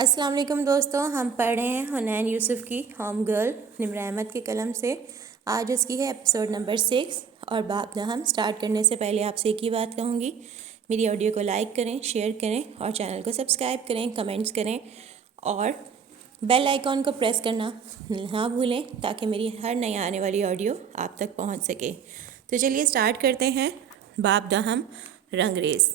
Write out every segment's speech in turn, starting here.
السلام علیکم دوستوں، ہم پڑھ رہے ہیں حنین یوسف کی ہوم گرل نمر احمد کے قلم سے۔ آج اس کی ہے ایپیسوڈ نمبر 6 اور باب ہم سٹارٹ کرنے سے پہلے آپ سے ایک ہی بات کہوں گی، میری آڈیو کو لائک کریں، شیئر کریں اور چینل کو سبسکرائب کریں، کمنٹس کریں اور بیل آئیکن کو پریس کرنا نہ بھولیں تاکہ میری ہر نئی آنے والی آڈیو آپ تک پہنچ سکے۔ تو چلیے سٹارٹ کرتے ہیں۔ باب ہم رنگ ریز۔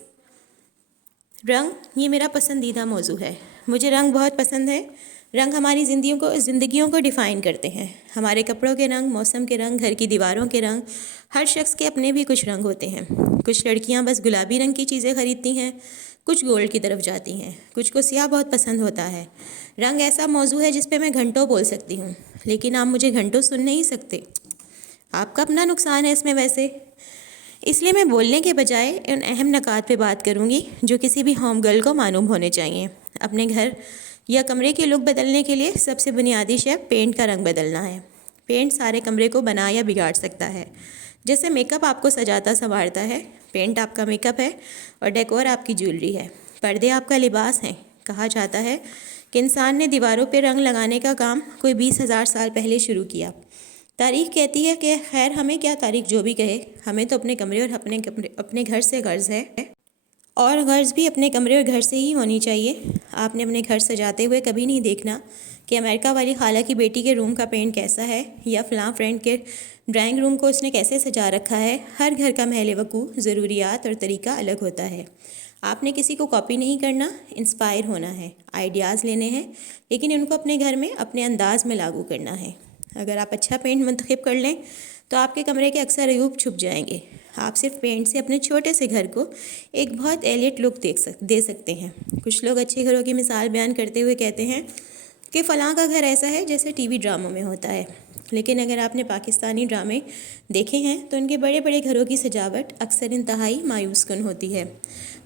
رنگ یہ میرا پسندیدہ موضوع ہے۔ مجھے رنگ بہت پسند ہے۔ رنگ ہماری زندگیوں کو ڈیفائن کرتے ہیں۔ ہمارے کپڑوں کے رنگ، موسم کے رنگ، گھر کی دیواروں کے رنگ، ہر شخص کے اپنے بھی کچھ رنگ ہوتے ہیں۔ کچھ لڑکیاں بس گلابی رنگ کی چیزیں خریدتی ہیں، کچھ گولڈ کی طرف جاتی ہیں، کچھ کو سیاہ بہت پسند ہوتا ہے۔ رنگ ایسا موضوع ہے جس پہ میں گھنٹوں بول سکتی ہوں، لیکن آپ مجھے گھنٹوں سن نہیں سکتے۔ آپ کا اپنا نقصان ہے اس میں ویسے، اس لیے میں بولنے کے بجائے ان اہم نکات پہ بات کروں گی جو کسی بھی ہوم گرل کو معلوم ہونے چاہیے۔ اپنے گھر یا کمرے کی لک بدلنے کے لیے سب سے بنیادی شے پینٹ کا رنگ بدلنا ہے۔ پینٹ سارے کمرے کو بنا یا بگاڑ سکتا ہے۔ جیسے میک اپ آپ کو سجاتا سنوارتا ہے، پینٹ آپ کا میک اپ ہے اور ڈیکور آپ کی جیولری ہے، پردے آپ کا لباس ہیں۔ کہا جاتا ہے کہ انسان نے دیواروں پہ رنگ لگانے کا کام کوئی 20,000 سال پہلے شروع کیا۔ تاریخ کہتی ہے کہ خیر ہمیں کیا، تاریخ جو بھی کہے، ہمیں تو اپنے کمرے اور اپنے گھر سے غرض ہے، اور غرض بھی اپنے کمرے اور گھر سے ہی ہونی چاہیے۔ آپ نے اپنے گھر سجاتے ہوئے کبھی نہیں دیکھنا کہ امریکہ والی خالہ کی بیٹی کے روم کا پینٹ کیسا ہے یا فلاں فرینڈ کے ڈرائنگ روم کو اس نے کیسے سجا رکھا ہے۔ ہر گھر کا محل وقوع، ضروریات اور طریقہ الگ ہوتا ہے۔ آپ نے کسی کو کاپی نہیں کرنا، انسپائر ہونا ہے، آئیڈیاز لینے ہیں، لیکن ان کو اپنے گھر میں اپنے انداز میں لاگو کرنا ہے۔ اگر آپ اچھا پینٹ منتخب کر لیں تو آپ کے کمرے کے اکثر عیوب چھپ جائیں گے۔ آپ صرف پینٹ سے اپنے چھوٹے سے گھر کو ایک بہت ایلیٹ لک دے سکتے ہیں۔ کچھ لوگ اچھے گھروں کی مثال بیان کرتے ہوئے کہتے ہیں کہ فلاں کا گھر ایسا ہے جیسے ٹی وی ڈراموں میں ہوتا ہے، لیکن اگر آپ نے پاکستانی ڈرامے دیکھے ہیں تو ان کے بڑے بڑے گھروں کی سجاوٹ اکثر انتہائی مایوس کن ہوتی ہے۔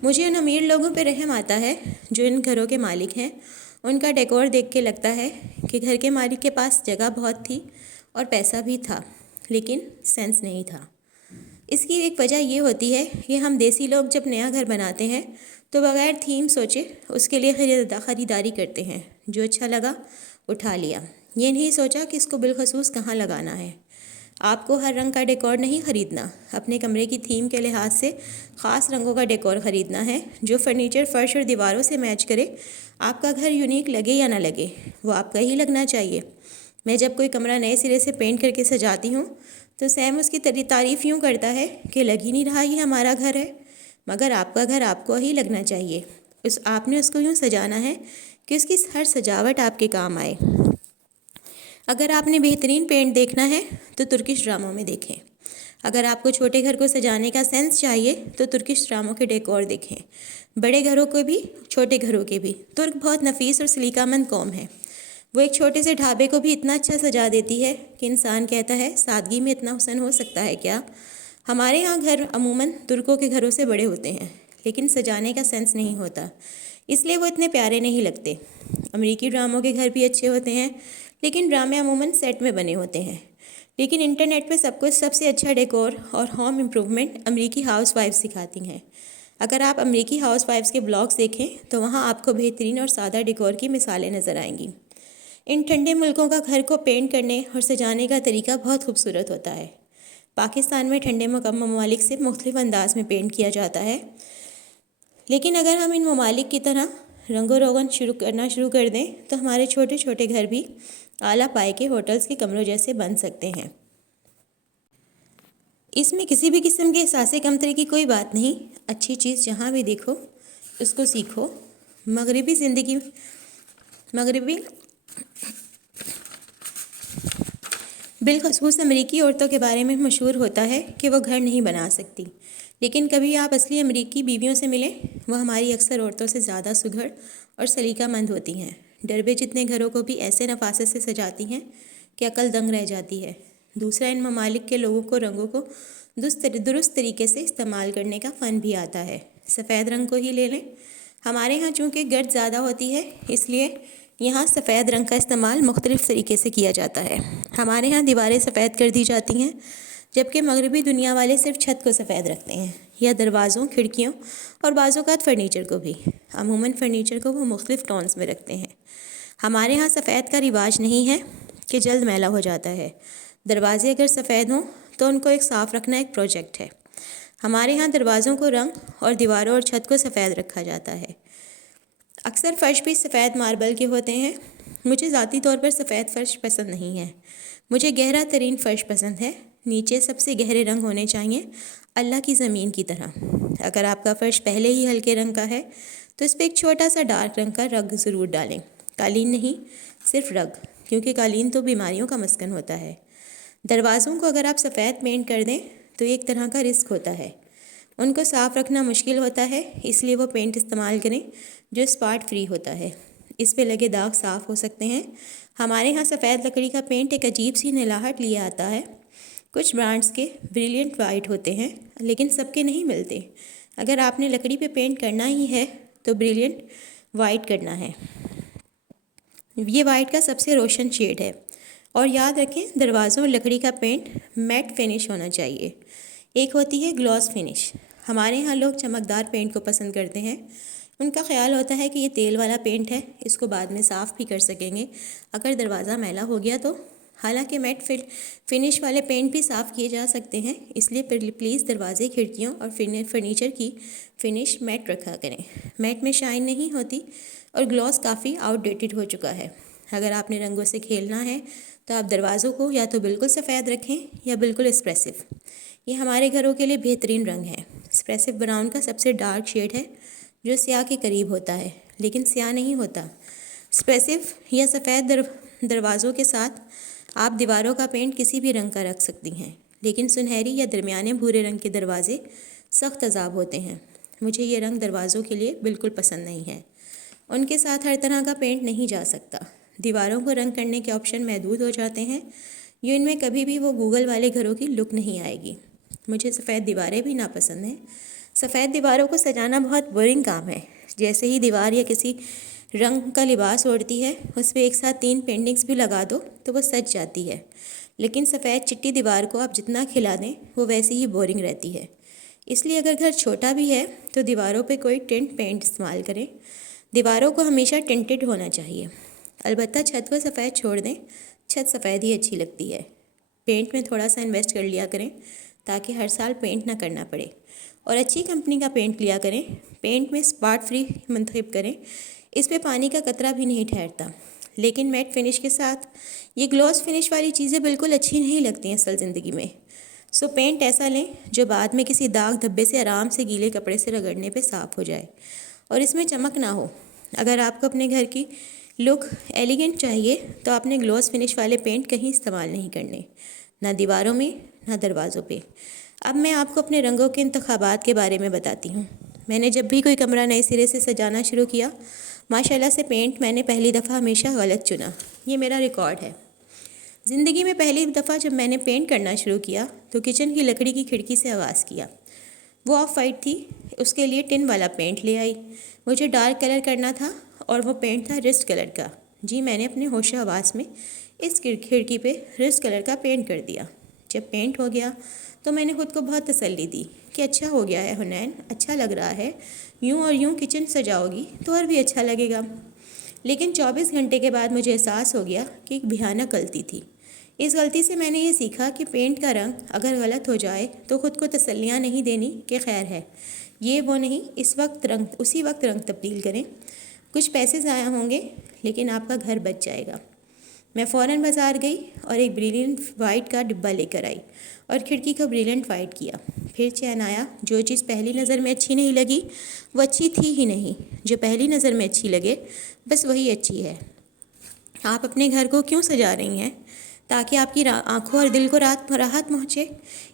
مجھے ان امیر لوگوں پہ رحم آتا ہے جو ان گھروں کے مالک ہیں۔ ان کا ڈیکور دیکھ کے لگتا ہے کہ گھر کے مالک کے پاس جگہ بہت تھی اور پیسہ بھی تھا، لیکن سینس نہیں تھا۔ اس کی ایک وجہ یہ ہوتی ہے کہ ہم دیسی لوگ جب نیا گھر بناتے ہیں تو بغیر تھیم سوچے اس کے لیے خریداری کرتے ہیں۔ جو اچھا لگا اٹھا لیا، یہ نہیں سوچا کہ اس کو بالخصوص کہاں لگانا ہے۔ آپ کو ہر رنگ کا ڈیکور نہیں خریدنا، اپنے کمرے کی تھیم کے لحاظ سے خاص رنگوں کا ڈیکور خریدنا ہے جو فرنیچر، فرش اور دیواروں سے میچ کرے۔ آپ کا گھر یونیک لگے یا نہ لگے، وہ آپ کا ہی لگنا چاہیے۔ میں جب کوئی کمرہ نئے سرے سے پینٹ کر کے سجاتی ہوں تو سیم اس کی تعریف یوں کرتا ہے کہ لگ ہی نہیں رہا یہ ہمارا گھر ہے، مگر آپ کا گھر آپ کو ہی لگنا چاہیے۔ آپ نے اس کو یوں سجانا ہے کہ اس کی ہر سجاوٹ آپ کے کام آئے۔ اگر آپ نے بہترین پینٹ دیکھنا ہے تو ترکش ڈراموں میں دیکھیں۔ اگر آپ کو چھوٹے گھر کو سجانے کا سینس چاہیے تو ترکش ڈراموں کے ڈیکور دیکھیں۔ بڑے گھروں کو بھی، چھوٹے گھروں کے بھی۔ ترک بہت نفیس اور سلیقہ مند قوم ہے۔ وہ ایک چھوٹے سے ڈھابے کو بھی اتنا اچھا سجا دیتی ہے کہ انسان کہتا ہے سادگی میں اتنا حسن ہو سکتا ہے کیا؟ ہمارے ہاں گھر عموماً ترکوں کے گھروں سے بڑے ہوتے ہیں، لیکن سجانے کا سینس نہیں ہوتا، اس لیے وہ اتنے پیارے نہیں لگتے۔ امریکی ڈراموں کے گھر بھی اچھے ہوتے ہیں، لیکن ڈرامے عموماً سیٹ میں بنے ہوتے ہیں۔ لیکن انٹرنیٹ پہ سب سے اچھا ڈیکور اور ہوم امپروومنٹ امریکی ہاؤس وائف سکھاتی ہیں۔ اگر آپ امریکی ہاؤس وائفز کے بلاگز دیکھیں تو وہاں آپ کو بہترین اور سادہ ڈیکور کی مثالیں نظر آئیں گی۔ ان ٹھنڈے ملکوں کا گھر کو پینٹ کرنے اور سجانے کا طریقہ بہت خوبصورت ہوتا ہے۔ پاکستان میں ٹھنڈے ممالک سے مختلف انداز میں پینٹ کیا جاتا ہے، لیکن اگر ہم ان ممالک کی طرح رنگ و روغن کرنا شروع کر دیں تو ہمارے چھوٹے چھوٹے گھر بھی اعلیٰ پائے کے ہوٹلز کے کمروں جیسے بن سکتے ہیں۔ اس میں کسی بھی قسم کے احساس کمتری کی کوئی بات نہیں۔ اچھی چیز جہاں بھی دیکھو اس کو سیکھو۔ مغربی بالخصوص امریکی عورتوں کے بارے میں مشہور ہوتا ہے کہ وہ گھر نہیں بنا سکتی، لیکن کبھی آپ اصلی امریکی بیویوں سے ملیں، وہ ہماری اکثر عورتوں سے زیادہ سگھڑ اور سلیقہ مند ہوتی ہیں۔ ڈربے جتنے گھروں کو بھی ایسے نفاست سے سجاتی ہیں کہ عقل دنگ رہ جاتی ہے۔ دوسرا، ان ممالک کے لوگوں کو رنگوں کو درست طریقے سے استعمال کرنے کا فن بھی آتا ہے۔ سفید رنگ کو ہی لے لیں، ہمارے ہاں چونکہ گرد زیادہ ہوتی ہے اس لیے یہاں سفید رنگ کا استعمال مختلف طریقے سے کیا جاتا ہے۔ ہمارے ہاں دیواریں سفید کر دی جاتی ہیں، جبکہ مغربی دنیا والے صرف چھت کو سفید رکھتے ہیں۔ یا دروازوں، کھڑکیوں اور بعض اوقات فرنیچر کو بھی۔ عموماً فرنیچر کو وہ مختلف ٹونز میں رکھتے ہیں۔ ہمارے ہاں سفید کا رواج نہیں ہے کہ جلد میلا ہو جاتا ہے۔ دروازے اگر سفید ہوں تو ان کو ایک صاف رکھنا ایک پروجیکٹ ہے۔ ہمارے ہاں دروازوں کو رنگ اور دیواروں اور چھت کو سفید رکھا جاتا ہے۔ اکثر فرش بھی سفید ماربل کے ہوتے ہیں۔ مجھے ذاتی طور پر سفید فرش پسند نہیں ہے۔ مجھے گہرا ترین فرش پسند ہے۔ نیچے سب سے گہرے رنگ ہونے چاہیے، اللہ کی زمین کی طرح۔ اگر آپ کا فرش پہلے ہی ہلکے رنگ کا ہے تو اس پہ ایک چھوٹا سا ڈارک رنگ کا رگ ضرور ڈالیں۔ قالین نہیں، صرف رگ، کیونکہ قالین تو بیماریوں کا مسکن ہوتا ہے۔ دروازوں کو اگر آپ سفید پینٹ کر دیں تو یہ ایک طرح کا رسک ہوتا ہے۔ ان کو صاف رکھنا مشکل ہوتا ہے، اس لیے وہ پینٹ استعمال کریں جو اسپاٹ فری ہوتا ہے۔ اس پہ لگے داغ صاف ہو سکتے ہیں۔ ہمارے ہاں سفید لکڑی کا پینٹ ایک عجیب سی نلاہٹ لیے آتا ہے۔ کچھ برانڈز کے بریلینٹ وائٹ ہوتے ہیں لیکن سب کے نہیں ملتے۔ اگر آپ نے لکڑی پہ پینٹ کرنا ہی ہے تو بریلینٹ وائٹ کرنا ہے۔ یہ وائٹ کا سب سے روشن شیڈ ہے۔ اور یاد رکھیں دروازوں اور لکڑی کا پینٹ میٹ فنش ہونا چاہیے۔ ایک ہوتی ہے گلاس فنش۔ ہمارے ہاں لوگ چمکدار پینٹ کو پسند کرتے ہیں۔ ان کا خیال ہوتا ہے کہ یہ تیل والا پینٹ ہے، اس کو بعد میں صاف بھی کر سکیں گے اگر دروازہ میلا ہو گیا تو۔ حالانکہ میٹ فنش والے پینٹ بھی صاف کیے جا سکتے ہیں، اس لیے پلیز دروازے، کھڑکیوں اور فرنیچر کی فنش میٹ رکھا کریں۔ میٹ میں شائن نہیں ہوتی اور گلاس کافی آؤٹ ڈیٹڈ ہو چکا ہے۔ اگر آپ نے رنگوں سے کھیلنا ہے تو آپ دروازوں کو یا تو بالکل سفید رکھیں یا بالکل اسپریسو۔ یہ ہمارے گھروں کے لیے بہترین رنگ ہے۔ اسپریسو براؤن کا سب سے ڈارک شیڈ ہے جو سیاہ کے قریب ہوتا ہے لیکن سیاہ نہیں ہوتا۔ اسپریسو یا سفید دروازوں کے ساتھ آپ دیواروں کا پینٹ کسی بھی رنگ کا رکھ سکتی ہیں، لیکن سنہری یا درمیانے بھورے رنگ کے دروازے سخت عذاب ہوتے ہیں۔ مجھے یہ رنگ دروازوں کے لیے بالکل پسند نہیں ہے۔ ان کے ساتھ ہر طرح کا پینٹ نہیں جا سکتا۔ دیواروں کو رنگ کرنے کے آپشن محدود ہو جاتے ہیں، یہ ان میں کبھی بھی وہ گوگل والے گھروں کی لک نہیں آئے گی۔ مجھے سفید دیواریں بھی ناپسند ہیں۔ سفید دیواروں کو سجانا بہت بورنگ کام ہے۔ جیسے ہی دیوار یا کسی رنگ کا لباس اوڑھتی ہے اس پہ ایک ساتھ 3 پینٹنگز بھی لگا دو تو وہ سج جاتی ہے، لیکن سفید چٹی دیوار کو آپ جتنا کھلا دیں وہ ویسے ہی بورنگ رہتی ہے۔ اس لیے اگر گھر چھوٹا بھی ہے تو دیواروں پہ کوئی ٹنٹ پینٹ استعمال کریں۔ دیواروں کو ہمیشہ ٹنٹڈ ہونا چاہیے۔ البتہ چھت کو سفید چھوڑ دیں، چھت سفید ہی اچھی لگتی ہے۔ پینٹ میں تھوڑا سا انویسٹ کر لیا کریں تاکہ ہر سال پینٹ نہ کرنا پڑے، اور اچھی کمپنی کا پینٹ لیا کریں۔ پینٹ میں اسپاٹ فری منتخب کریں، اس پہ پانی کا قطرہ بھی نہیں ٹھہرتا۔ لیکن میٹ فنش کے ساتھ یہ گلاس فنش والی چیزیں بالکل اچھی نہیں لگتی ہیں اصل زندگی میں۔ سو پینٹ ایسا لیں جو بعد میں کسی داغ دھبے سے آرام سے گیلے کپڑے سے رگڑنے پہ صاف ہو جائے اور اس میں چمک نہ ہو۔ اگر آپ کو اپنے گھر کی لک ایلیگنٹ چاہیے تو آپ نے گلاس فنش والے پینٹ کہیں استعمال نہیں کرنے، نہ دیواروں میں نہ دروازوں پہ۔ اب میں آپ کو اپنے رنگوں کے انتخابات کے بارے میں بتاتی ہوں۔ میں نے جب بھی کوئی کمرہ نئے سرے سے سجانا شروع کیا، ماشاءاللہ سے پینٹ میں نے پہلی دفعہ ہمیشہ غلط چنا۔ یہ میرا ریکارڈ ہے۔ زندگی میں پہلی دفعہ جب میں نے پینٹ کرنا شروع کیا تو کچن کی لکڑی کی کھڑکی سے آغاز کیا۔ وہ آف وائٹ تھی، اس کے لیے ٹن والا پینٹ لے آئی۔ مجھے ڈارک کلر کرنا تھا اور وہ پینٹ تھا رسٹ کلر کا۔ جی میں نے اپنے ہوش و حواس میں اس کھڑکی پہ رسٹ کلر کا پینٹ کر دیا۔ جب پینٹ ہو گیا تو میں نے خود کو بہت تسلی دی کہ اچھا ہو گیا ہے حنین، اچھا لگ رہا ہے، یوں اور یوں کچن سجاؤ گی تو اور بھی اچھا لگے گا۔ لیکن 24 گھنٹے کے بعد مجھے احساس ہو گیا کہ ایک بھیانک غلطی تھی۔ اس غلطی سے میں نے یہ سیکھا کہ پینٹ کا رنگ اگر غلط ہو جائے تو خود کو تسلیاں نہیں دینی کہ خیر ہے، یہ وہ نہیں، اسی وقت رنگ تبدیل کریں۔ کچھ پیسے ضائع ہوں گے لیکن آپ کا گھر بچ جائے گا۔ میں فوراً بازار گئی اور ایک بریلینٹ وائٹ کا ڈبہ لے کر آئی اور کھڑکی کو بریلینٹ وائٹ کیا۔ پھر چین آیا، جو چیز پہلی نظر میں اچھی نہیں لگی وہ اچھی تھی ہی نہیں، جو پہلی نظر میں اچھی لگے بس وہی اچھی ہے۔ آپ اپنے گھر کو کیوں سجا رہی ہیں؟ تاکہ آپ کی آنکھوں اور دل کو راحت پہنچے۔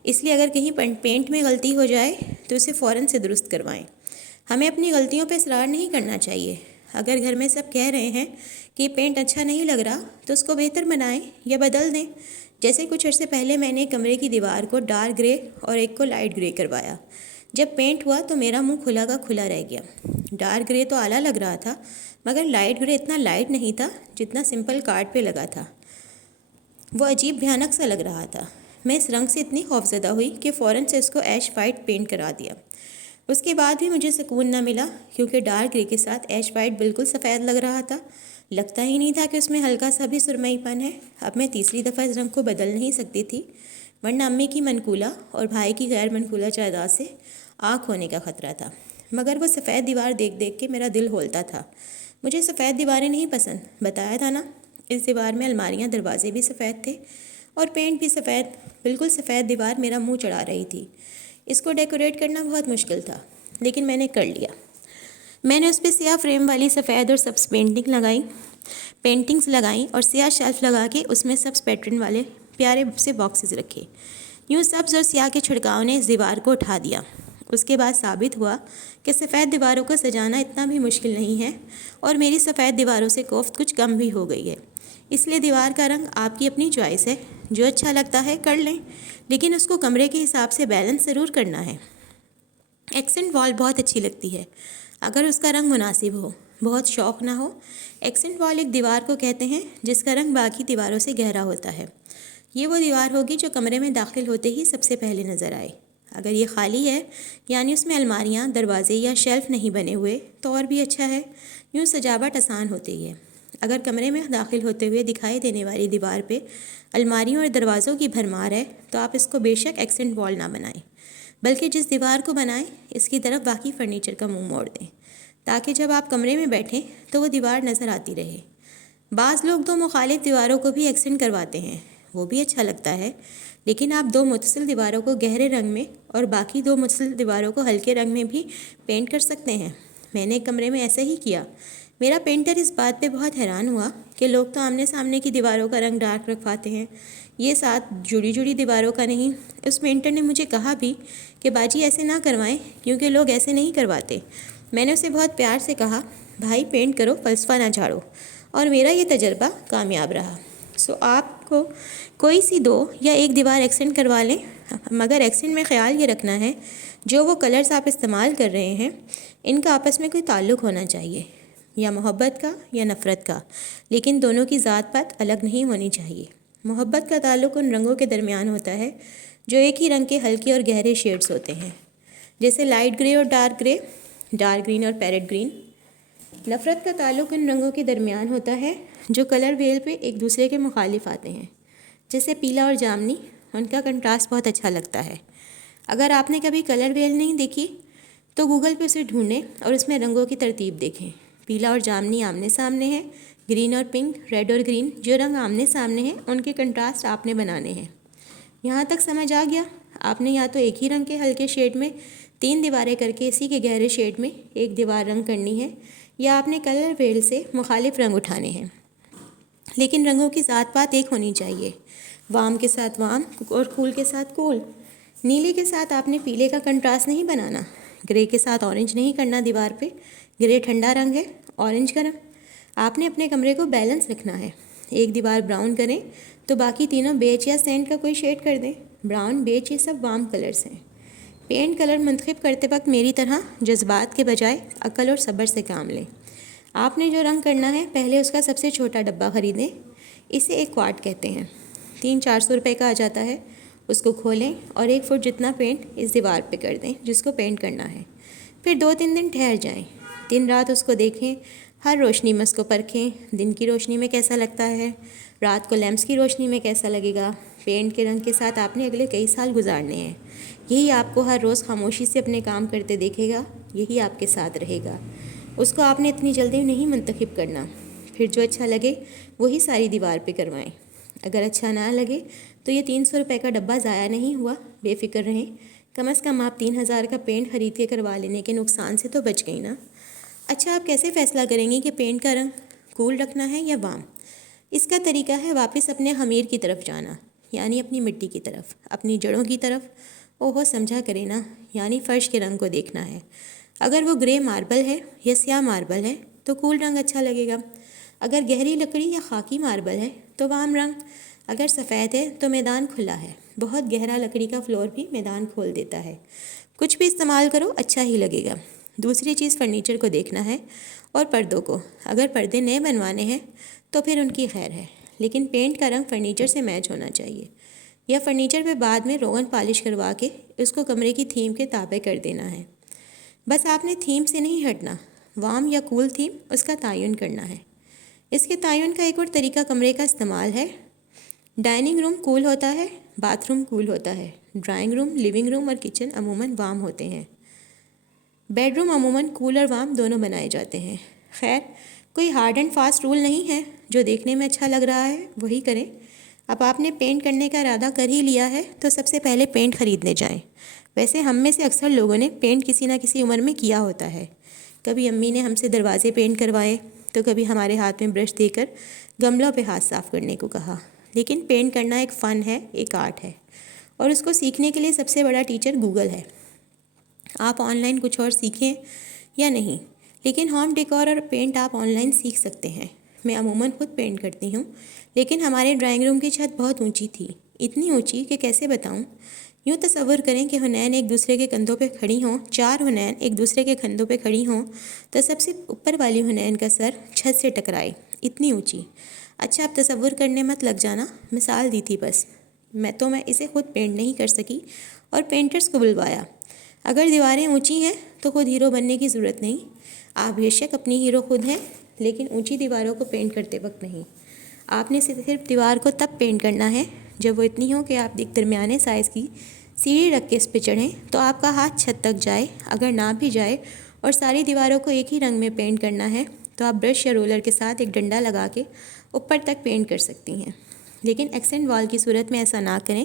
اس لیے اگر کہیں پینٹ میں غلطی ہو جائے تو اسے فوراً سے درست کروائیں۔ ہمیں اپنی غلطیوں پہ اصرار نہیں کرنا چاہیے۔ اگر گھر میں سب کہہ رہے ہیں کہ یہ پینٹ اچھا نہیں لگ رہا تو اس کو بہتر بنائیں یا بدل دیں۔ جیسے کچھ عرصے پہلے میں نے کمرے کی دیوار کو ڈارک گرے اور ایک کو لائٹ گرے کروایا۔ جب پینٹ ہوا تو میرا منہ کھلا کا کھلا رہ گیا۔ ڈارک گرے تو اعلیٰ لگ رہا تھا مگر لائٹ گرے اتنا لائٹ نہیں تھا جتنا سمپل کارڈ پہ لگا تھا۔ وہ عجیب بھیانک سا لگ رہا تھا۔ میں اس رنگ سے اتنی خوفزدہ ہوئی کہ فوراً سے اس کو ایش وائٹ پینٹ کرا دیا۔ اس کے بعد بھی مجھے سکون نہ ملا، کیونکہ ڈارک گرے کے ساتھ ایش وائٹ بالکل سفید لگ رہا تھا۔ لگتا ہی نہیں تھا کہ اس میں ہلکا سا بھی سرمئی پن ہے۔ اب میں تیسری دفعہ اس رنگ کو بدل نہیں سکتی تھی، ورنہ امی کی منقولہ اور بھائی کی غیر منقولہ جائیداد سے آنکھ ہونے کا خطرہ تھا۔ مگر وہ سفید دیوار دیکھ دیکھ کے میرا دل ہولتا تھا۔ مجھے سفید دیواریں نہیں پسند، بتایا تھا نا۔ اس دیوار میں الماریاں، دروازے بھی سفید تھے اور پینٹ بھی سفید۔ بالکل سفید دیوار میرا منہ چڑھا رہی تھی۔ اس کو ڈیکوریٹ کرنا بہت مشکل تھا، لیکن میں نے کر لیا۔ میں نے اس پہ سیاہ فریم والی سفید اور سبز پینٹنگز لگائیں اور سیاہ شیلف لگا کے اس میں سبز پیٹرن والے پیارے سے باکسز رکھے۔ یوں سبز اور سیاہ کے چھڑکاؤ نے اس دیوار کو اٹھا دیا۔ اس کے بعد ثابت ہوا کہ سفید دیواروں کو سجانا اتنا بھی مشکل نہیں ہے، اور میری سفید دیواروں سے کوفت کچھ کم بھی ہو گئی ہے۔ اس لیے دیوار کا رنگ آپ کی اپنی چوائس ہے، جو اچھا لگتا ہے کر لیں، لیکن اس کو کمرے کے حساب سے بیلنس ضرور کرنا ہے۔ ایکسنٹ وال بہت اچھی لگتی ہے اگر اس کا رنگ مناسب ہو، بہت شوق نہ ہو۔ ایکسنٹ وال ایک دیوار کو کہتے ہیں جس کا رنگ باقی دیواروں سے گہرا ہوتا ہے۔ یہ وہ دیوار ہوگی جو کمرے میں داخل ہوتے ہی سب سے پہلے نظر آئے۔ اگر یہ خالی ہے، یعنی اس میں الماریاں، دروازے یا شیلف نہیں بنے ہوئے، تو اور بھی اچھا ہے۔ یوں سجاوٹ آسان ہوتی ہے۔ اگر کمرے میں داخل ہوتے ہوئے دکھائی دینے والی دیوار پہ الماریوں اور دروازوں کی بھرمار ہے، تو آپ اس کو بے شک ایکسنٹ وال نہ بنائیں، بلکہ جس دیوار کو بنائیں اس کی طرف باقی فرنیچر کا منہ موڑ دیں، تاکہ جب آپ کمرے میں بیٹھیں تو وہ دیوار نظر آتی رہے۔ بعض لوگ دو مخالف دیواروں کو بھی ایکسنٹ کرواتے ہیں، وہ بھی اچھا لگتا ہے، لیکن آپ دو متصل دیواروں کو گہرے رنگ میں اور باقی دو متصل دیواروں کو ہلکے رنگ میں بھی پینٹ کر سکتے ہیں۔ میں نے کمرے میں ایسا ہی کیا۔ میرا پینٹر اس بات پہ بہت حیران ہوا کہ لوگ تو آمنے سامنے کی دیواروں کا رنگ ڈارک رکھواتے ہیں، یہ ساتھ جڑی دیواروں کا نہیں۔ اس پینٹر نے مجھے کہا بھی کہ باجی ایسے نہ کروائیں، کیونکہ لوگ ایسے نہیں کرواتے۔ میں نے اسے بہت پیار سے کہا، بھائی پینٹ کرو، فلسفہ نہ جھاڑو، اور میرا یہ تجربہ کامیاب رہا۔ آپ کو کوئی سی دو یا ایک دیوار ایکسنٹ کروا لیں، مگر ایکسنٹ میں خیال یہ رکھنا ہے جو وہ کلرز آپ استعمال کر رہے ہیں ان کا آپس میں کوئی تعلق ہونا چاہیے، یا محبت کا یا نفرت کا، لیکن دونوں کی ذات پات الگ نہیں ہونی چاہیے۔ محبت کا تعلق ان رنگوں کے درمیان ہوتا ہے جو ایک ہی رنگ کے ہلکے اور گہرے شیڈز ہوتے ہیں، جیسے لائٹ گرے اور ڈارک گرے، ڈارک گرین اور پیرٹ گرین۔ نفرت کا تعلق ان رنگوں کے درمیان ہوتا ہے جو کلر ویل پہ ایک دوسرے کے مخالف آتے ہیں، جیسے پیلا اور جامنی۔ ان کا کنٹراسٹ بہت اچھا لگتا ہے۔ اگر آپ نے کبھی کلر ویل نہیں دیکھی تو گوگل پہ اسے ڈھونڈیں اور اس میں رنگوں کی ترتیب دیکھیں۔ پیلا اور جامنی آمنے سامنے ہیں، گرین اور پنک، ریڈ اور گرین، جو رنگ آمنے سامنے ہیں ان کے کنٹراسٹ آپ نے بنانے ہیں۔ یہاں تک سمجھ آ گیا؟ آپ نے یا تو ایک ہی رنگ کے ہلکے شیڈ میں 3 دیواریں کر کے اسی کے گہرے شیڈ میں ایک دیوار رنگ کرنی ہے، یا آپ نے کلر ویل سے مخالف رنگ اٹھانے ہیں۔ لیکن رنگوں کی ذات پات ایک ہونی چاہیے، وارم کے ساتھ وارم اور کول کے ساتھ کول۔ نیلے کے ساتھ آپ نے پیلے کا کنٹراسٹ نہیں بنانا، گرے کے ساتھ اورنج نہیں کرنا دیوار پہ، گرے ٹھنڈا رنگ ہے، اورنج گرم۔ آپ نے اپنے کمرے کو بیلنس رکھنا ہے۔ ایک دیوار براؤن کریں تو باقی تینوں بیج یا سینڈ کا کوئی شیڈ کر دیں۔ براؤن، بیج یہ سب وارم کلرز ہیں۔ پینٹ کلر منتخب کرتے وقت میری طرح جذبات کے بجائے عقل اور صبر سے کام لیں۔ آپ نے جو رنگ کرنا ہے پہلے اس کا سب سے چھوٹا ڈبہ خریدیں، اسے ایک کوارٹ کہتے ہیں، 300-400 روپے کا آ جاتا ہے۔ اس کو کھولیں اور 1 فٹ جتنا پینٹ اس دیوار پہ کر دیں جس کو پینٹ کرنا ہے۔ پھر 2-3 دن ٹھہر جائیں، دن رات اس کو دیکھیں، ہر روشنی میں اس کو پرکھیں، دن کی روشنی میں کیسا لگتا ہے، رات کو لیمپس کی روشنی میں کیسا لگے گا۔ پینٹ کے رنگ کے ساتھ آپ نے اگلے کئی سال گزارنے ہیں۔ یہی آپ کو ہر روز خاموشی سے اپنے کام کرتے دیکھے گا، یہی آپ کے ساتھ رہے گا۔ اس کو آپ نے اتنی جلدی نہیں منتخب کرنا۔ پھر جو اچھا لگے وہی ساری دیوار پہ کروائیں۔ اگر اچھا نہ لگے تو یہ 300 روپے کا ڈبہ ضائع نہیں ہوا، بے فکر رہیں۔ کم از کم آپ 3000 کا پینٹ خرید کے کروا لینے کے نقصان سے تو بچ گئی نا۔ اچھا، آپ کیسے فیصلہ کریں گی کہ پینٹ کا رنگ کول رکھنا ہے یا وارم؟ اس کا طریقہ ہے واپس اپنے خمیر کی طرف جانا، یعنی اپنی مٹی کی طرف، اپنی جڑوں کی طرف۔ اوہو، سمجھا کرے نا، یعنی فرش کے رنگ کو دیکھنا ہے۔ اگر وہ گرے ماربل ہے یا سیاہ ماربل ہے تو کول رنگ اچھا لگے گا۔ اگر گہری لکڑی یا خاکی ماربل ہے تو وارم رنگ۔ اگر سفید ہے تو میدان کھلا ہے، بہت گہرا لکڑی کا فلور بھی میدان کھول دیتا ہے۔ کچھ بھی استعمال کرو اچھا ہی لگے گا۔ دوسری چیز فرنیچر کو دیکھنا ہے اور پردوں کو۔ اگر پردے نئے بنوانے ہیں تو پھر ان کی خیر ہے، لیکن پینٹ کا رنگ فرنیچر سے میچ ہونا چاہیے۔ یا فرنیچر پہ بعد میں روغن پالش کروا کے اس کو کمرے کی تھیم کے تابع کر دینا ہے۔ بس آپ نے تھیم سے نہیں ہٹنا، وارم یا کول تھیم اس کا تعین کرنا ہے۔ اس کے تعین کا ایک اور طریقہ کمرے کا استعمال ہے۔ ڈائننگ روم کول ہوتا ہے، باتھ روم کول ہوتا ہے، ڈرائنگ روم، لیونگ روم اور کچن عموماً وارم ہوتے ہیں۔ بیڈ روم عموماً کول اور وارم دونوں بنائے جاتے ہیں۔ خیر، کوئی ہارڈ اینڈ فاسٹ رول نہیں ہے، جو دیکھنے میں اچھا لگ رہا ہے وہی کریں۔ اب آپ نے پینٹ کرنے کا ارادہ کر ہی لیا ہے تو سب سے پہلے پینٹ خریدنے جائیں۔ ویسے ہم میں سے اکثر لوگوں نے پینٹ کسی نہ کسی عمر میں کیا ہوتا ہے۔ کبھی امی نے ہم سے دروازے پینٹ کروائے تو کبھی ہمارے ہاتھ میں برش دے کر گملوں پہ ہاتھ صاف کرنے کو کہا۔ لیکن پینٹ کرنا ایک فن ہے، ایک آرٹ ہے، اور اس کو سیکھنے کے لیے سب سے بڑا ٹیچر گوگل ہے۔ آپ آن لائن کچھ اور سیکھیں یا نہیں، لیکن ہوم ڈیکور اور پینٹ آپ آن لائن سیکھ سکتے ہیں۔ میں عموماً خود پینٹ کرتی ہوں، لیکن ہمارے ڈرائنگ روم کی چھت بہت اونچی تھی، اتنی اونچی کہ کیسے بتاؤں۔ یوں تصور کریں کہ حنین ایک دوسرے کے کندھوں پہ کھڑی ہوں، 4 حنین ایک دوسرے کے کندھوں پہ کھڑی ہوں تو سب سے اوپر والی حنین کا سر چھت سے ٹکرائے، اتنی اونچی۔ اچھا، اب تصور کرنے مت لگ جانا، مثال دی تھی بس۔ میں اسے خود پینٹ نہیں کر سکی اور پینٹرز کو بلوایا۔ اگر دیواریں اونچی ہیں تو خود ہیرو بننے کی ضرورت نہیں، آپ بے شک اپنی ہیرو خود ہیں، لیکن اونچی دیواروں کو پینٹ کرتے وقت نہیں۔ آپ نے صرف دیوار کو تب پینٹ کرنا ہے جب وہ اتنی ہو کہ آپ ایک درمیانے سائز کی سیڑھی رکھ کے اس پہ چڑھیں تو آپ کا ہاتھ چھت تک جائے۔ اگر نہ بھی جائے اور ساری دیواروں کو ایک ہی رنگ میں پینٹ کرنا ہے تو آپ برش یا رولر کے ساتھ ایک ڈنڈا لگا کے اوپر تک پینٹ کر سکتی ہیں۔ لیکن ایکسنٹ وال کی صورت میں ایسا نہ کریں،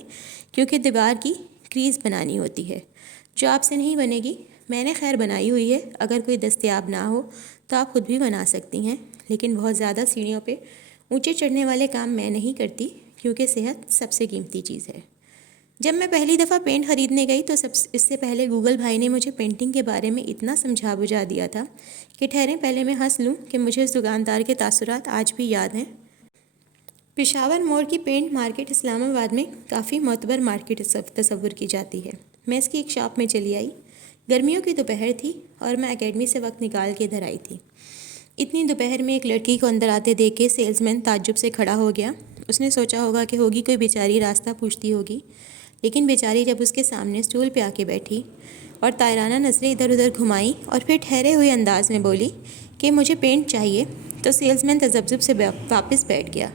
کیونکہ دیوار کی کریز بنانی ہوتی ہے جو آپ سے نہیں بنے گی۔ میں نے خیر بنائی ہوئی ہے، اگر کوئی دستیاب نہ ہو تو آپ خود بھی بنا سکتی ہیں، لیکن بہت زیادہ سیڑھیوں پہ اونچے چڑھنے والے کام میں نہیں کرتی، کیونکہ صحت سب سے قیمتی چیز ہے۔ جب میں پہلی دفعہ پینٹ خریدنے گئی تو اس سے پہلے گوگل بھائی نے مجھے پینٹنگ کے بارے میں اتنا سمجھا بجھا دیا تھا کہ ٹھہریں پہلے میں ہنس لوں کہ مجھے اس دکاندار کے تاثرات آج بھی یاد ہیں۔ پشاور موڑ کی پینٹ مارکیٹ اسلام آباد میں کافی معتبر مارکیٹ تصور کی جاتی ہے۔ میں اس کی ایک شاپ میں چلی آئی۔ گرمیوں کی دوپہر تھی اور میں اکیڈمی سے وقت نکال کے ادھر آئی تھی۔ اتنی دوپہر میں ایک لڑکی کو اندر آتے دیکھ کے سیلز مین تعجب سے کھڑا ہو گیا۔ اس نے سوچا ہوگا کہ ہوگی کوئی بیچاری راستہ پوچھتی ہوگی، لیکن بیچاری جب اس کے سامنے اسٹول پہ آ کے بیٹھی اور طائرانہ نظریں ادھر ادھر گھمائی اور پھر ٹھہرے ہوئے انداز میں بولی کہ مجھے پینٹ چاہیے، تو سیلز مین تذبذب سے واپس بیٹھ گیا۔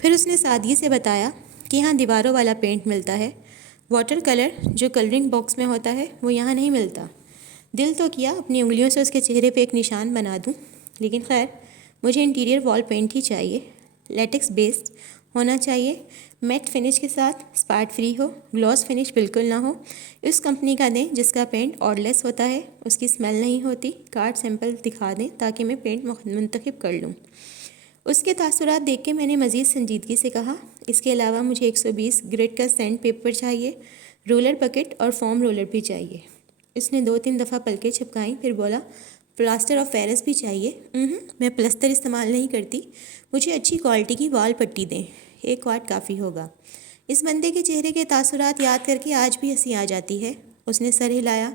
پھر اس نے سادگی سے بتایا کہ یہاں دیواروں والا پینٹ ملتا ہے، واٹر کلر جو کلرنگ باکس میں ہوتا ہے وہ یہاں نہیں ملتا۔ دل تو کیا اپنی انگلیوں سے اس کے چہرے پہ ایک نشان بنا دوں، لیکن خیر، مجھے انٹیریئر وال پینٹ ہی چاہیے، لیٹکس بیسڈ ہونا چاہیے، میٹ فنش کے ساتھ، اسپاٹ فری ہو، گلوس فنش بالکل نہ ہو، اس کمپنی کا دیں جس کا پینٹ آڈلیس ہوتا ہے، اس کی اسمیل نہیں ہوتی، کارڈ سیمپل دکھا دیں تاکہ میں پینٹ منتخب کر لوں۔ اس کے تاثرات دیکھ کے میں نے مزید سنجیدگی سے کہا، اس کے علاوہ مجھے 120 گریڈ کا سینڈ پیپر چاہیے، رولر بکٹ اور فوم رولر بھی چاہیے۔ اس نے 2-3 دفعہ پلکیں چھپکائیں، پھر بولا پلاسٹر آف پیرس بھی چاہیے۔ میں پلستر استعمال نہیں کرتی، مجھے اچھی کوالٹی کی وال پٹی دیں، 1 واٹ کافی ہوگا۔ اس بندے کے چہرے کے تاثرات یاد کر کے آج بھی ہنسی آ جاتی ہے۔ اس نے سر ہلایا،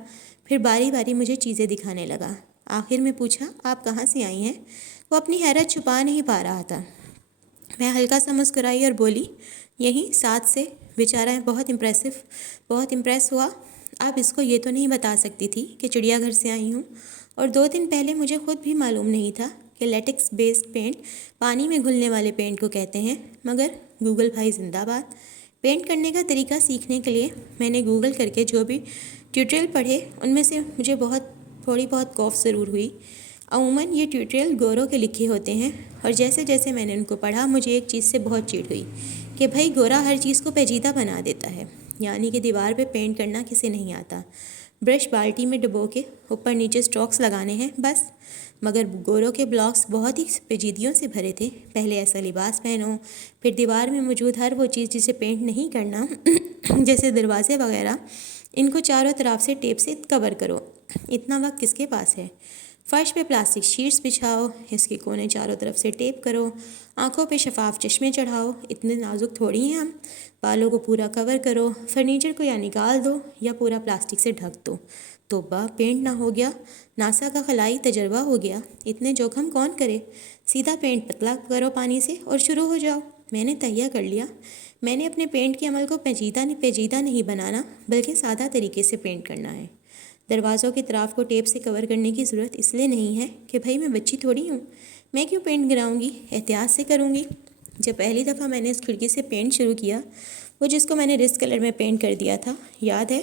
پھر باری باری مجھے چیزیں دکھانے لگا۔ آخر میں پوچھا، آپ کہاں سے آئی ہیں؟ وہ اپنی حیرت چھپا نہیں پا رہا تھا۔ میں ہلکا سا مسکرائی اور بولی، یہیں 7 سے۔ بیچارہ بہت امپریس ہوا۔ آپ اس کو یہ تو نہیں بتا سکتی تھی کہ چڑیا گھر سے آئی ہوں، اور 2 دن پہلے مجھے خود بھی معلوم نہیں تھا کہ لیٹکس بیسڈ پینٹ پانی میں گھلنے والے پینٹ کو کہتے ہیں، مگر گوگل بھائی زندہ باد۔ پینٹ کرنے کا طریقہ سیکھنے کے لیے میں نے گوگل کر کے جو بھی ٹیوٹوریل پڑھے ان میں سے مجھے تھوڑی بہت خوف ضرور ہوئی۔ عموماً یہ ٹیوٹوریل گوروں کے لکھے ہوتے ہیں، اور جیسے جیسے میں نے ان کو پڑھا مجھے ایک چیز سے بہت چڑ ہوئی کہ بھائی گورا ہر چیز کو پیچیدہ بنا دیتا ہے، یعنی کہ دیوار پہ پینٹ کرنا کسی نہیں آتا، برش بالٹی میں ڈبو کے اوپر نیچے اسٹروکس لگانے ہیں بس۔ مگر گوروں کے بلاکس بہت ہی پیچیدگیوں سے بھرے تھے۔ پہلے ایسا لباس پہنو، پھر دیوار میں موجود ہر وہ چیز جسے پینٹ نہیں کرنا جیسے دروازے وغیرہ، ان کو چاروں طرف سے ٹیپ سے کور کرو۔ اتنا وقت کس کے پاس ہے؟ فرش پہ پلاسٹک شیٹس بچھاؤ، اس کے کونے چاروں طرف سے ٹیپ کرو، آنکھوں پہ شفاف چشمے چڑھاؤ، اتنے نازک تھوڑی ہیں ہم، بالوں کو پورا کور کرو، فرنیچر کو یا نکال دو یا پورا پلاسٹک سے ڈھک دو۔ توبہ، پینٹ نہ ہو گیا، ناسا کا خلائی تجربہ ہو گیا۔ اتنے جوخم کون کرے؟ سیدھا پینٹ پتلا کرو پانی سے اور شروع ہو جاؤ۔ میں نے تہیہ کر لیا۔ میں نے اپنے پینٹ کے عمل کو پیچیدہ نہیں بنانا بلکہ سادہ طریقے سے پینٹ کرنا ہے۔ دروازوں کے اطراف کو ٹیپ سے کور کرنے کی ضرورت اس لیے نہیں ہے کہ بھائی میں بچی تھوڑی ہوں، میں کیوں پینٹ گراؤں گی، احتیاط سے کروں گی۔ جب پہلی دفعہ میں نے اس کھڑکی سے پینٹ شروع کیا، وہ جس کو میں نے رسک کلر میں پینٹ کر دیا تھا، یاد ہے؟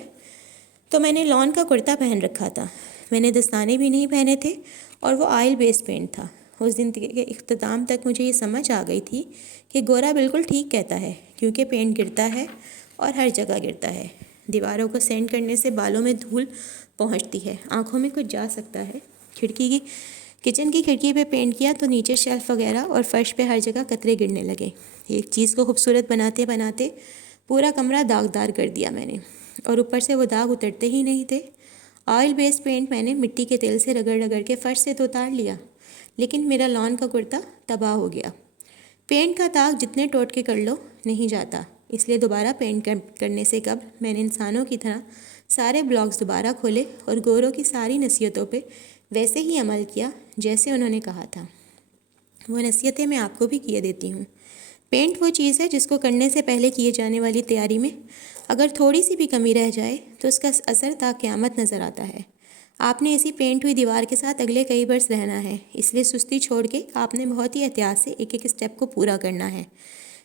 تو میں نے لان کا کرتا پہن رکھا تھا، میں نے دستانے بھی نہیں پہنے تھے، اور وہ آئل بیس پینٹ تھا۔ اس دن کے اختتام تک مجھے یہ سمجھ آ گئی تھی کہ گورا بالکل ٹھیک کہتا ہے، کیونکہ پینٹ گرتا ہے اور ہر جگہ گرتا ہے۔ دیواروں کو سینڈ کرنے سے بالوں میں دھول پہنچتی ہے، آنکھوں میں کچھ جا سکتا ہے۔ کچن کی کھڑکی پہ پینٹ کیا تو نیچے شیلف وغیرہ اور فرش پہ ہر جگہ قطرے گرنے لگے۔ ایک چیز کو خوبصورت بناتے بناتے پورا کمرہ داغدار کر دیا میں نے، اور اوپر سے وہ داغ اترتے ہی نہیں تھے۔ آئل بیس پینٹ میں نے مٹی کے تیل سے رگڑ کے فرش سے تو اتار لیا، لیکن میرا لان کا کرتا تباہ ہو گیا۔ پینٹ کا داغ جتنے ٹوٹ کے کر لو نہیں جاتا، اس لیے دوبارہ پینٹ کرنے سے قبل میں نے انسانوں کی طرح سارے بلاکس دوبارہ کھولے اور گوروں کی ساری نصیحتوں پہ ویسے ہی عمل کیا جیسے انہوں نے کہا تھا۔ وہ نصیحتیں میں آپ کو بھی کیے دیتی ہوں۔ پینٹ وہ چیز ہے جس کو کرنے سے پہلے کیے جانے والی تیاری میں اگر تھوڑی سی بھی کمی رہ جائے تو اس کا اثر تا قیامت نظر آتا ہے۔ آپ نے ایسی پینٹ ہوئی دیوار کے ساتھ اگلے کئی برس رہنا ہے، اس لیے سستی چھوڑ کے آپ نے بہت ہی احتیاط سے ایک ایک اسٹیپ کو پورا کرنا ہے۔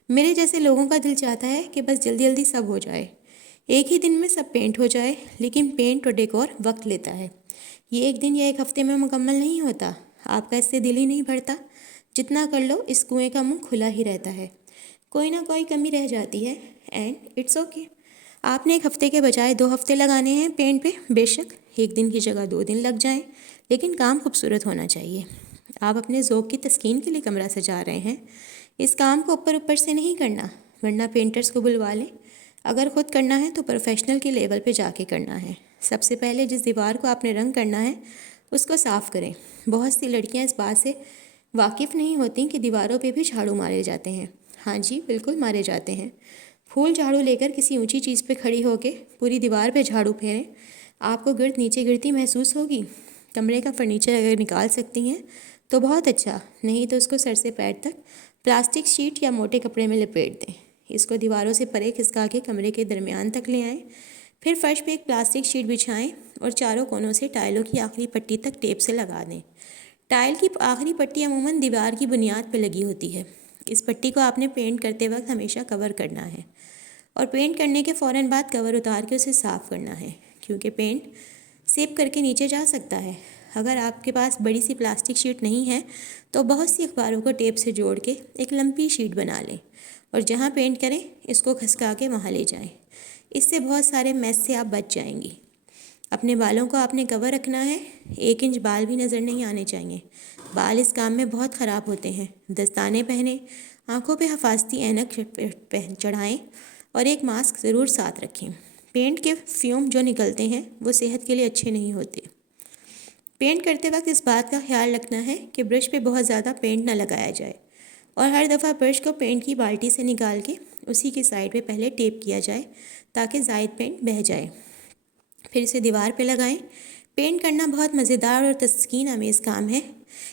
میرے جیسے لوگوں کا دل چاہتا ہے کہ بس جلدی جلدی سب ہو جائے، ایک ہی دن میں سب پینٹ ہو جائے، لیکن پینٹ اور ڈیکور وقت لیتا ہے۔ یہ ایک دن یا ایک ہفتے میں مکمل نہیں ہوتا۔ آپ کا اس سے دل ہی نہیں بھرتا۔ جتنا کر لو اس کنویں کا منہ کھلا ہی رہتا ہے، کوئی نہ کوئی کمی رہ جاتی ہے، اینڈ اٹس اوکے۔ آپ نے ایک ہفتے کے بجائے 2 ہفتے لگانے ہیں پینٹ پہ، بے شک ایک دن کی جگہ 2 دن لگ جائیں، لیکن کام خوبصورت ہونا چاہیے۔ آپ اپنے ذوق کی تسکین کے لیے کمرہ سجا رہے ہیں، اس کام کو اوپر سے نہیں کرنا، ورنہ پینٹرز کو بلوا لیں۔ اگر خود کرنا ہے تو پروفیشنل کے لیول پہ جا کے کرنا ہے۔ سب سے پہلے جس دیوار کو آپ نے رنگ کرنا ہے اس کو صاف کریں۔ بہت سی لڑکیاں اس بات سے واقف نہیں ہوتیں کہ دیواروں پہ بھی جھاڑو مارے جاتے ہیں۔ ہاں جی، بالکل مارے جاتے ہیں۔ پھول جھاڑو لے کر کسی اونچی چیز پہ کھڑی ہو کے پوری دیوار پہ جھاڑو پھیریں، آپ کو گرد نیچے گرتی محسوس ہوگی۔ کمرے کا فرنیچر اگر نکال سکتی ہیں تو بہت اچھا، نہیں تو اس کو سر سے پیر تک پلاسٹک شیٹ یا موٹے کپڑے میں لپیٹ دیں۔ اس کو دیواروں سے پرے کھسکا کے کمرے کے درمیان تک لے آئیں، پھر فرش پہ ایک پلاسٹک شیٹ بچھائیں اور چاروں کونوں سے ٹائلوں کی آخری پٹی تک ٹیپ سے لگا دیں۔ ٹائل کی آخری پٹی عموماً دیوار کی بنیاد پہ لگی ہوتی ہے۔ اس پٹی کو آپ نے پینٹ کرتے وقت ہمیشہ کور کرنا ہے، اور پینٹ کرنے کے فوراً بعد کور اتار کے اسے صاف کرنا ہے، کیونکہ پینٹ سیپ کر کے نیچے جا سکتا ہے۔ اگر آپ کے پاس بڑی سی پلاسٹک شیٹ نہیں ہے تو بہت سی اخباروں کو ٹیپ سے جوڑ کے ایک لمبی شیٹ بنا لیں، اور جہاں پینٹ کریں اس کو کھسکا کے وہاں لے جائیں۔ اس سے بہت سارے میس سے آپ بچ جائیں گی۔ اپنے بالوں کو آپ نے کور رکھنا ہے، 1 انچ بال بھی نظر نہیں آنے چاہیے۔ بال اس کام میں بہت خراب ہوتے ہیں۔ دستانے پہنیں، آنکھوں پہ حفاظتی اینک چڑھائیں، اور ایک ماسک ضرور ساتھ رکھیں۔ پینٹ کے فیوم جو نکلتے ہیں وہ صحت کے لیے اچھے نہیں ہوتے۔ پینٹ کرتے وقت اس بات کا خیال رکھنا ہے کہ برش پہ بہت زیادہ پینٹ نہ لگایا جائے، اور ہر دفعہ برش کو پینٹ کی بالٹی سے نکال کے اسی کی سائڈ پہ پہلے ٹیپ کیا جائے تاکہ زائد پینٹ بہہ جائے، پھر اسے دیوار پہ لگائیں۔ پینٹ کرنا بہت مزیدار اور تسکین آمیز کام ہے۔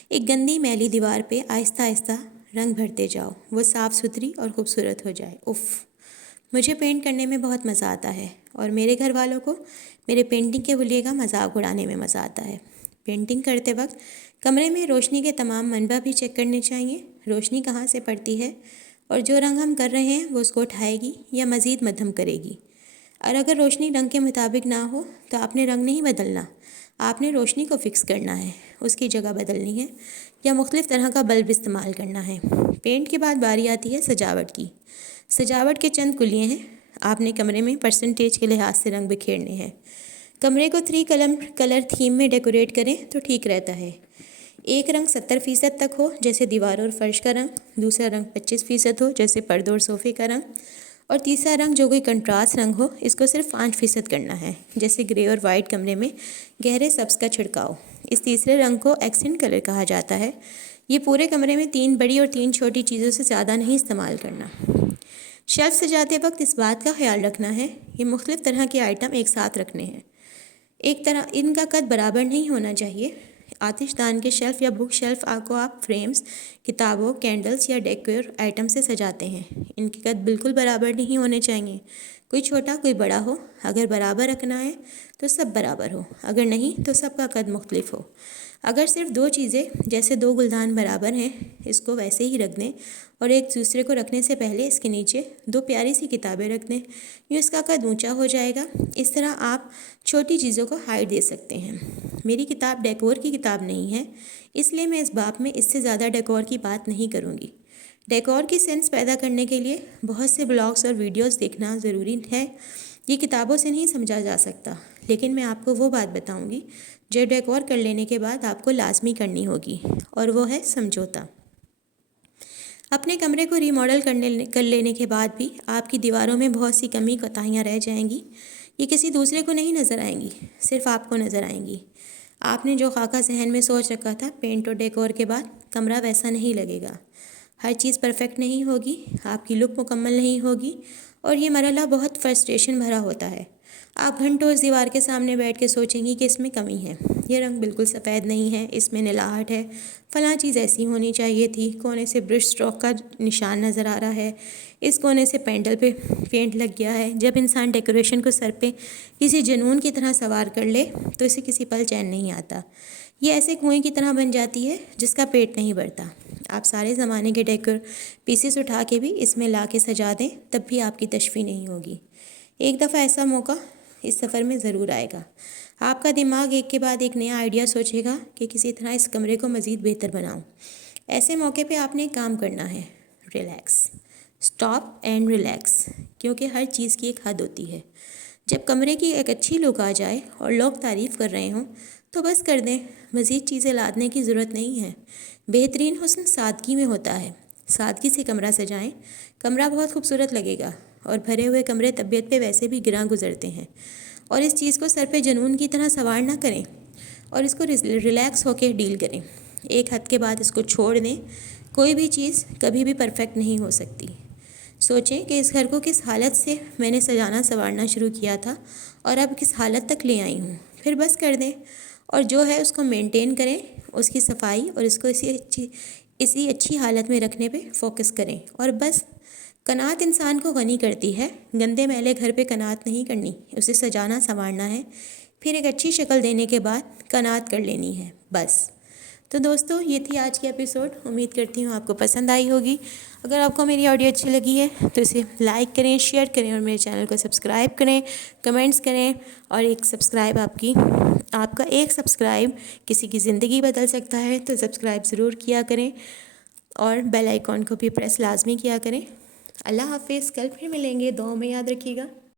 ایک گندی میلی دیوار پہ آہستہ آہستہ رنگ بھرتے جاؤ، وہ صاف ستھری اور خوبصورت ہو جائے۔ مجھے پینٹ کرنے میں بہت مزہ آتا ہے، اور میرے گھر والوں کو میرے پینٹنگ کے حلیے کا مذاق اڑانے میں مزہ آتا ہے۔ پینٹنگ کرتے وقت کمرے میں روشنی کے تمام منبع بھی چیک کرنے چاہیے، روشنی کہاں سے پڑتی ہے، اور جو رنگ ہم کر رہے ہیں وہ اس کو اٹھائے گی یا مزید مدھم کرے گی۔ اور اگر روشنی رنگ کے مطابق نہ ہو تو آپ نے رنگ نہیں بدلنا، آپ نے روشنی کو فکس کرنا ہے، اس کی جگہ بدلنی ہے یا مختلف طرح کا بلب استعمال کرنا ہے۔ پینٹ کے بعد باری آتی ہے سجاوٹ کی۔ سجاوٹ کے چند کلیے ہیں۔ آپ نے کمرے میں پرسنٹیج کے لحاظ سے رنگ بکھیرنے ہیں۔ کمرے کو 3 کلر تھیم میں ڈیکوریٹ کریں تو ٹھیک رہتا ہے۔ ایک رنگ 70% تک ہو جیسے دیواروں اور فرش کا رنگ، دوسرا رنگ 25% ہو جیسے پردوں اور صوفے کا رنگ، اور تیسرا رنگ جو کوئی کنٹراسٹ رنگ ہو اس کو صرف 5% کرنا ہے، جیسے گرے اور وائٹ کمرے میں گہرے سبز کا چھڑکاؤ۔ اس تیسرے رنگ کو ایکسنٹ کلر کہا جاتا ہے۔ یہ پورے کمرے میں 3 بڑی اور 3 چھوٹی چیزوں سے زیادہ نہیں استعمال کرنا۔ شیلف سجاتے وقت اس بات کا خیال رکھنا ہے کہ مختلف طرح کے آئٹم ایک ساتھ رکھنے ہیں، ایک طرح ان کا قد برابر نہیں ہونا چاہیے۔ آتش دان کے شیلف یا بک شیلف کو آپ فریمز، کتابوں، کینڈلز یا ڈیکور آئٹم سے سجاتے ہیں۔ ان کے قد بالکل برابر نہیں ہونے چاہیے، کوئی چھوٹا کوئی بڑا ہو۔ اگر برابر رکھنا ہے تو سب برابر ہو، اگر نہیں تو سب کا قد مختلف ہو۔ اگر صرف دو چیزیں جیسے دو گلدان برابر ہیں، اس کو ویسے ہی رکھ دیں اور ایک دوسرے کو رکھنے سے پہلے اس کے نیچے دو پیاری سی کتابیں رکھ دیں، یوں اس کا قد اونچا ہو جائے گا۔ اس طرح آپ چھوٹی چیزوں کو ہائٹ دے سکتے ہیں۔ میری کتاب ڈیکور کی کتاب نہیں ہے، اس لیے میں اس باب میں اس سے زیادہ ڈیکور کی بات نہیں کروں گی۔ ڈیکور کی سینس پیدا کرنے کے لیے بہت سے بلاگز اور ویڈیوز دیکھنا ضروری ہے، یہ کتابوں سے نہیں سمجھا جا سکتا، لیکن میں آپ کو وہ بات بتاؤں گی جو ڈیکور کر لینے کے بعد آپ کو لازمی کرنی ہوگی، اور وہ ہے سمجھوتا۔ اپنے کمرے کو ری ماڈل کر لینے کے بعد بھی آپ کی دیواروں میں بہت سی کمی کوتاہیاں رہ جائیں گی۔ یہ کسی دوسرے کو نہیں نظر آئیں گی، صرف آپ کو نظر آئیں گی۔ آپ نے جو خاکہ ذہن میں سوچ رکھا تھا پینٹ اور ڈیکور کے بعد، کمرہ ویسا نہیں لگے گا۔ ہر چیز پرفیکٹ نہیں ہوگی، آپ کی لک مکمل نہیں ہوگی، اور یہ مرحلہ بہت فرسٹریشن بھرا ہوتا ہے۔ آپ گھنٹوں اس دیوار کے سامنے بیٹھ کے سوچیں گی کہ اس میں کمی ہے، یہ رنگ بالکل سفید نہیں ہے، اس میں نلاہٹ ہے، فلاں چیز ایسی ہونی چاہیے تھی، کونے سے برش اسٹروک کا نشان نظر آ رہا ہے، اس کونے سے پینڈل پہ پینٹ لگ گیا ہے۔ جب انسان ڈیکوریشن کو سر پہ کسی جنون کی طرح سوار کر لے تو اسے کسی پل چین نہیں آتا، یہ ایسے کنویں کی طرح بن جاتی ہے جس کا پیٹ نہیں بھرتا۔ آپ سارے زمانے کے ڈیکور پیسز اٹھا کے بھی اس میں لا کے سجا دیں، تب بھی آپ کی تشفی نہیں ہوگی۔ ایک دفعہ ایسا موقع اس سفر میں ضرور آئے گا، آپ کا دماغ ایک کے بعد ایک نیا آئیڈیا سوچے گا کہ کسی طرح اس کمرے کو مزید بہتر بناؤں۔ ایسے موقع پہ آپ نے ایک کام کرنا ہے، ریلیکس، اسٹاپ اینڈ ریلیکس، کیونکہ ہر چیز کی ایک حد ہوتی ہے۔ جب کمرے کی ایک اچھی لک آ جائے اور لوگ تعریف کر رہے ہوں تو بس کر دیں، مزید چیزیں لادنے کی ضرورت نہیں ہے۔ بہترین حسن سادگی میں ہوتا ہے۔ سادگی سے کمرہ سجائیں، کمرہ بہت خوبصورت لگے گا، اور بھرے ہوئے کمرے طبیعت پہ ویسے بھی گراں گزرتے ہیں۔ اور اس چیز کو سر پہ جنون کی طرح سوار نہ کریں، اور اس کو ریلیکس ہو کے ڈیل کریں۔ ایک حد کے بعد اس کو چھوڑ دیں۔ کوئی بھی چیز کبھی بھی پرفیکٹ نہیں ہو سکتی۔ سوچیں کہ اس گھر کو کس حالت سے میں نے سجانا سنوارنا شروع کیا تھا اور اب کس حالت تک لے آئی ہوں، پھر بس کر دیں، اور جو ہے اس کو مینٹین کریں، اس کی صفائی اور اس کو اسی اچھی حالت میں رکھنے پہ فوکس کریں، اور بس۔ قناعت انسان کو غنی کرتی ہے، گندے میلے گھر پہ قناعت نہیں کرنی، اسے سجانا سنوارنا ہے، پھر ایک اچھی شکل دینے کے بعد قناعت کر لینی ہے، بس۔ تو دوستو، یہ تھی آج کی ایپیسوڈ، امید کرتی ہوں آپ کو پسند آئی ہوگی۔ اگر آپ کو میری آڈیو اچھی لگی ہے تو اسے لائک کریں، شیئر کریں، اور میرے چینل کو سبسکرائب کریں، کمنٹس کریں، اور ایک سبسکرائب آپ کا ایک سبسکرائب کسی کی زندگی بدل سکتا ہے، تو سبسکرائب ضرور کیا کریں، اور بیل آئیکن کو بھی پریس لازمی کیا کریں۔ اللہ حافظ، کل پھر ملیں گے، دعاؤں میں یاد رکھیے گا۔